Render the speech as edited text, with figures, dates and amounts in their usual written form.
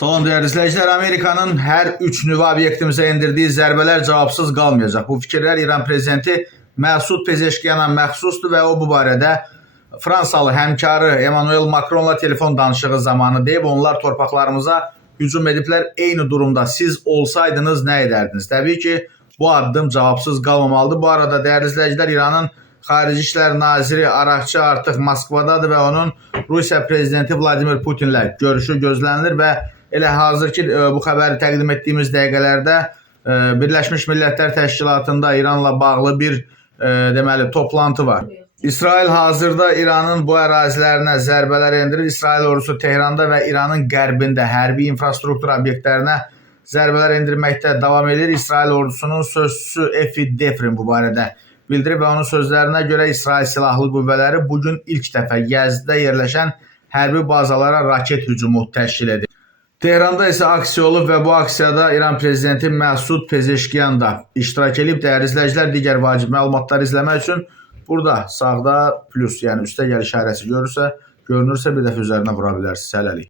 Salam değerli izleyiciler, Amerikanın her 3 nüvə obyektimizə endirdiği zərbələr cavabsız qalmayacaq. Bu fikirlər İran prezidenti Məsud Pezeşkiyana məxsusdur və o bu barədə Fransalı həmkarı Emmanuel Macronla telefon danışığı zamanı deyib, onlar torpaqlarımıza hücum ediblər. Eyni durumda siz olsaydınız nə edərdiniz? Təbii ki, bu addım cavabsız qalmamalıdır. Bu arada değerli izleyiciler, İranın Xarici İşlər Naziri Araqçı artıq Moskvadadır və onun Rusiya prezidenti Vladimir Putinlə görüşü gözlənilir və elə hazır ki bu xəbəri təqdim etdiyimiz dəqiqələrdə Birləşmiş Millətlər Təşkilatında İranla bağlı bir deməli toplantı var. İsrail hazırda İranın bu ərazilərinə zərbələr endirir. İsrail ordusu Tehranda və İranın qərbində hərbi infrastruktur obyektlərinə zərbələr endirməkdə davam edir. İsrail ordusunun sözçüsü Efi Defrin bu barədə bildirib və onun sözlərinə görə İsrail Silahlı Qüvvələri bugün ilk dəfə Gəzdə yerləşən hərbi bazalara raket hücumu təşkil edir. Tehranda isə aksiya olub və bu aksiyada İran prezidenti Məsud Pezeşkiyan da iştirak edib. Dəyərli izləyicilər, digər vacib məlumatları izləmək üçün burada sağda plus, yəni üstə gəl işarəsi görünürsə bir dəfə üzərinə vura bilərsiniz. Hələlik.